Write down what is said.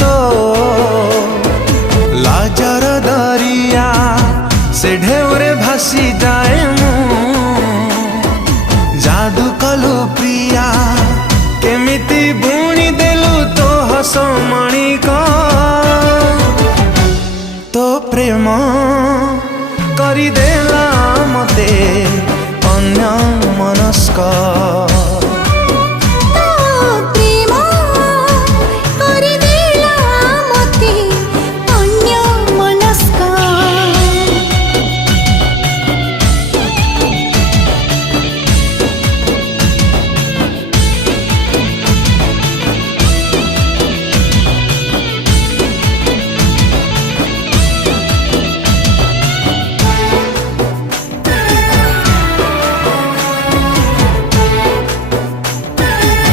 तो लाजर दरिया से ढेउरे भासी जाए जादू कलु प्रिया केमिति बुणी देलु तो हस मणिक तो प्रेम करिदेला मते अन्य मनस्क।